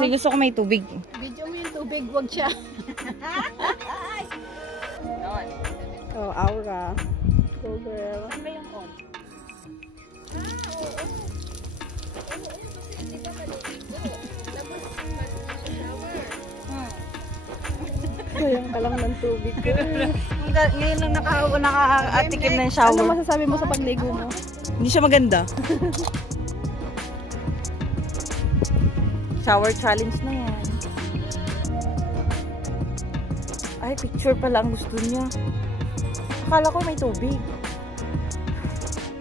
Kasi gusto ko may tubig. Video mo yung tubig, wag siya. Oh, Aura. Go girl. Saan ba yung on? Sayang ka lang ng tubig. Ngayon lang nakatikim ng shower. Ano masasabi mo sa pagligo mo? Hindi siya maganda. Shower challenge na yan. Ay, picture pala ang gusto niya. Akala ko may tubig.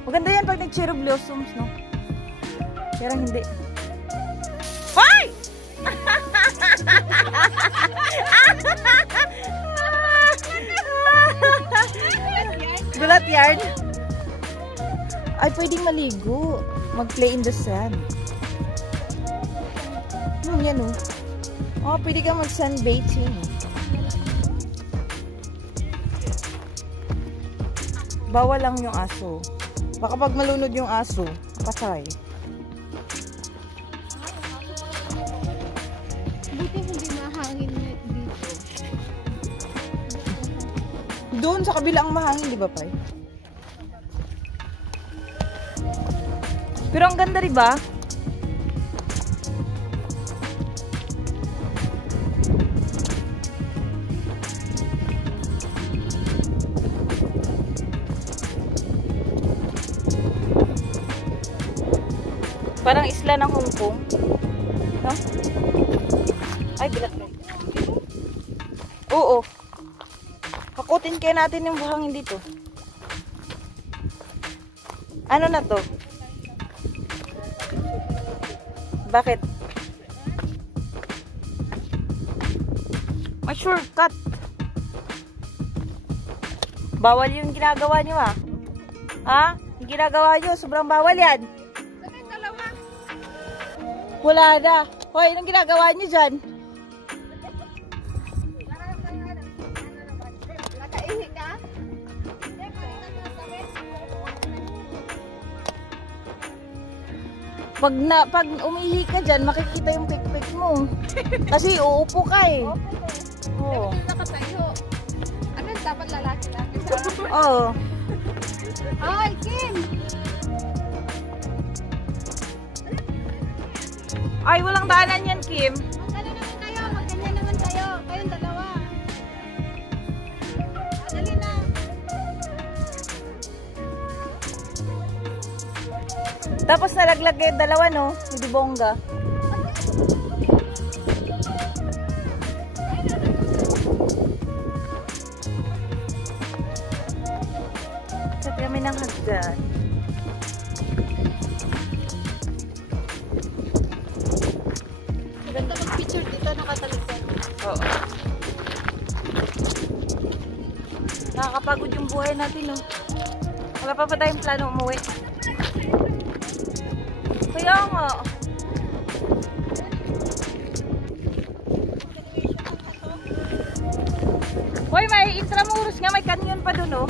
Maganda yan pag nag-cherry blossoms, no? Pero hindi. Hoy! Gulat yarn. Ay, pwedeng maligo. Mag-play in the sand. Yan, oh. Oh, pwede ka mag-sunbathing. Bawal lang yung aso. Baka pag malunod yung aso, patay. Buti hindi mahangin na dito. Doon sa kabila ang mahangin, di ba, Pai? Pero ang ganda, di ba? Parang isla ng Hong Kong. No? Ay, bilat na. Oo. Hakutin kaya natin yung buhangin dito. Ano na to? Bakit? May shortcut. Bawal yung ginagawa nyo, ah. Ha? Yung ginagawa nyo, sobrang bawal yan. Wala na. Hoy, anong ginagawa niyo dyan? Nakaihi ka? Pag umihi ka dyan, makikita yung pikpik mo. Kasi uupo ka eh. Oo. Nakatayo. Ano, dapat lalaki lang? Oo. Ay, Kim! Ay, walang daanan yan, Kim. Magkano naman kayo? Magganyan naman kayo. Kayong dalawa. Dali na. Tapos nalaglag yung dalawa, no? Hindi bongga. Sa kami ng hagdan. Maganda mag-picture dito, nakatalikod. Oo. Nakakapagod yung buhay natin, no? Wala pa tayong plano umuwi. Kaya nga. Hoy, may Intramuros nga, may canyon pa dun, oh.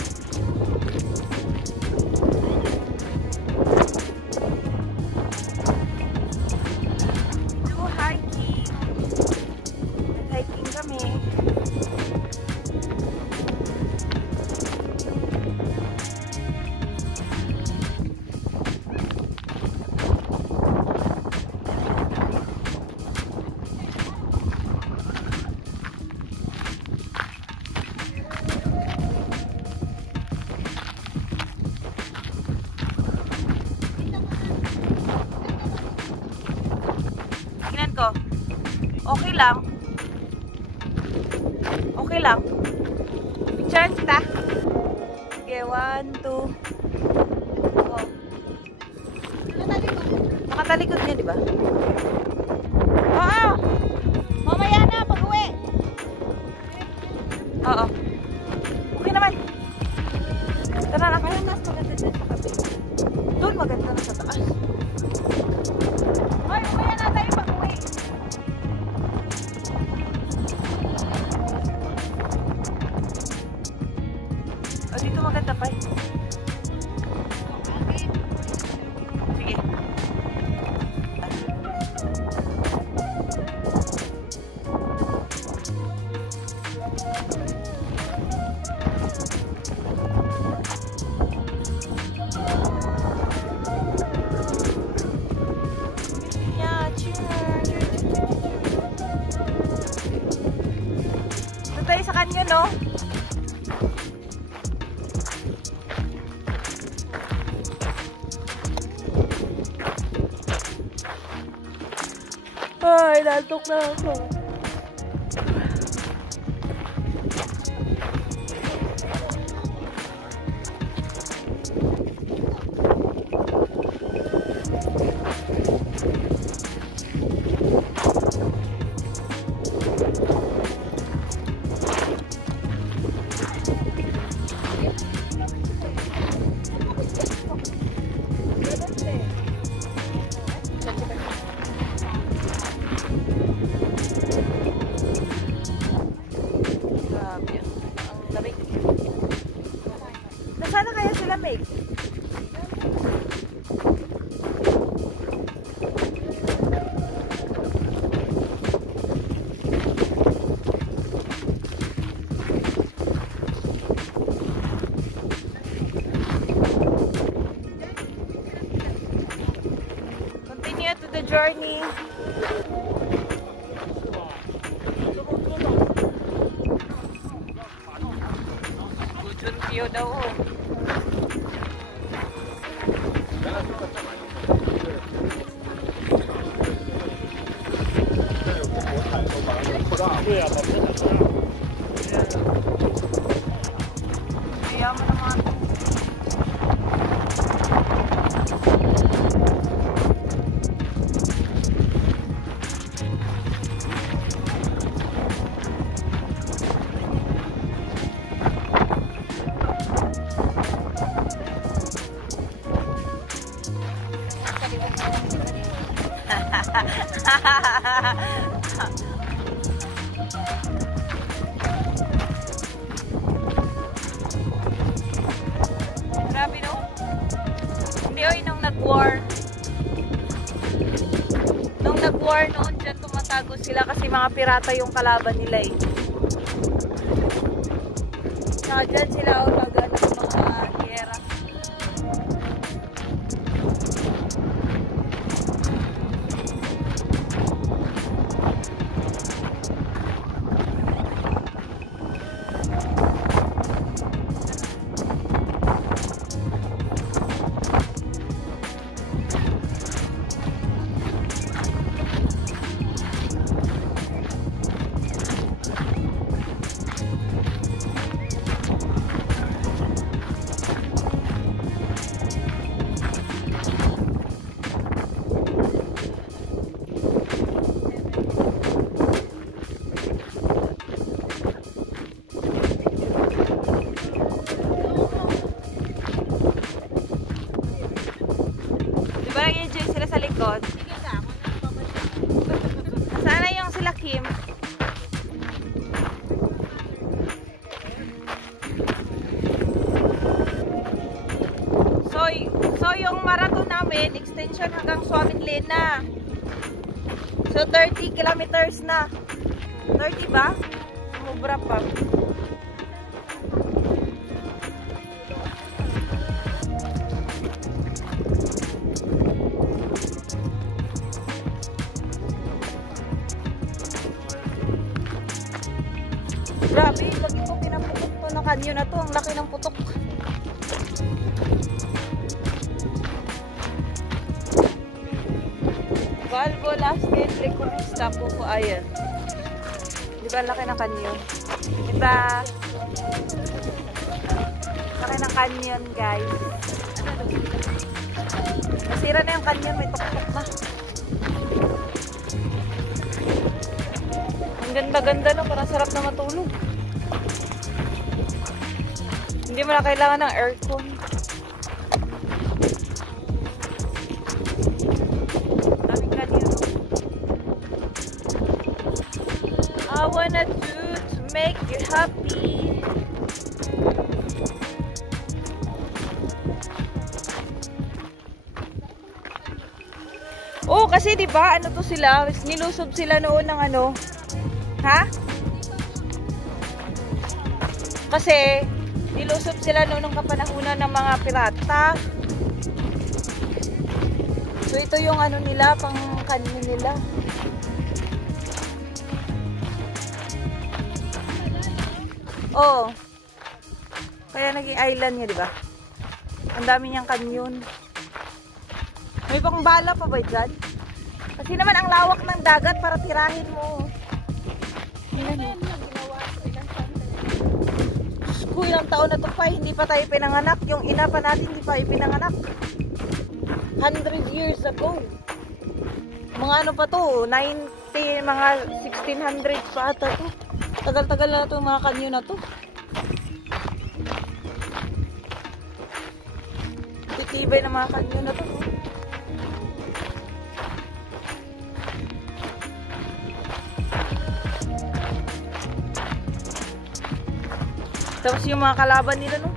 Hiking kami. Tingnan ko. Okay lang. Okay lang. Picture kita. Okay, 1, 2. Oh. Nakatalikod niya, di ba? Oo. Mamaya na, pag-uwi. Oo. Okay naman. Tara na. Ayun, mas maganda dyan sa kape. Doon maganda na sa taas. Ay, mamaya na tayo pag-uwi. O, dito maganda pa. Sige. no? Ay, nantok na ako. Nasaan kaya sila, Meg? Continue to the journey. Good view daw.对啊，保持很重要。 Kaya mo naman. Grabe, no? Hindi, oy, nung nag-war noon dyan, tumatago sila kasi mga pirata yung kalaban nila eh. Saka dyan sila nag-ano ng mga gera. Diba nag-enjoy sila sa likod? Sana yung sila Kim. So yung marathon namin, extension hanggang Suamin Lena. So 30 kilometers na. 30 ba? Sumubra pa. Grabe, lagi ko pinaputok to na kanyo na to. Ang laki ng putok. Valvo last end, Reconquista po po. Ayan. Diba laki ng kanyon? Diba? Laki ng kanyon, guys. Nasira na yung kanyon. May tok-tok na. Ang ganda-ganda no. Parang sarap na matulog. Hindi mo na kailangan ng aircon. Daming kanyon. I wanna do to make you happy. Oh, kasi 'di ba, ano to sila, nilusob sila noon ng ano. Ha? Kasi nilusob sila noon ng kapanahunan ng mga pirata. So ito yung ano nila, pang kanin nila. Oo. Kaya naging island niya, di ba? Ang dami niyang canyon. May pang bala pa ba dyan? Kasi naman ang lawak ng dagat para tirahin mo. Ilang taon na ito pa, hindi pa tayo pinanganak. Yung ina pa natin, hindi pa ipinanganak. 100 years ago. Mga ano pa to, 90, mga 1600 pa ata to. Tagal-tagal na ito mga kanyo na to. Titibay na mga kanyo na to. Tapos yung mga kalaban nila, no?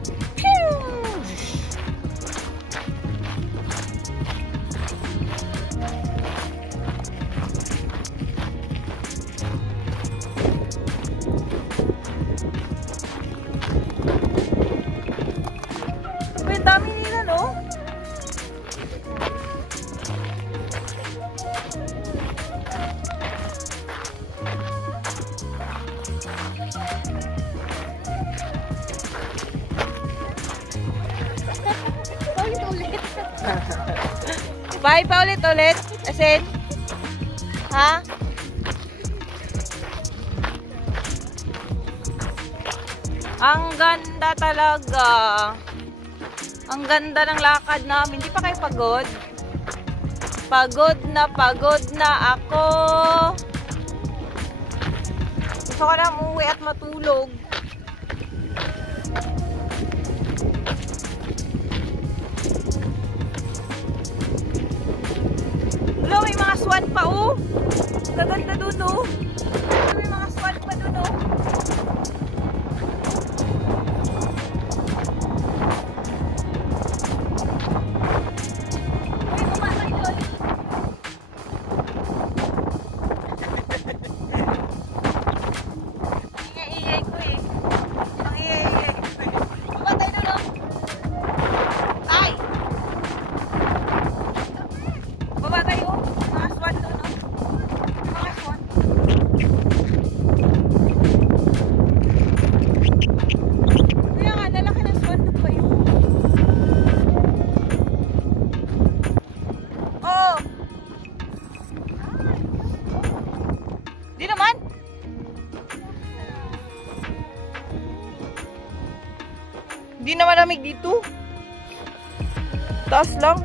Ang dami nila, no? Bye pa ulit. Asin? Ha? Ang ganda talaga. Ang ganda ng lakad namin. Hindi pa kayo pagod? Pagod na ako. Gusto ko na umuwi at matulog. Wala, may mga swan pa, oh. Gaganda dun, oh. May mga swan pa dun, oh. Uy, kumatay doon. Ang iingay ko, eh. Ang iingay. Kumatay doon, oh. Ay! Baba tayo. Mga swan doon, no? Mga swan. Kaya nga, lalaki ng swan doon pa yun. Oo. Di naman. Di naman lamig dito. Taas lang.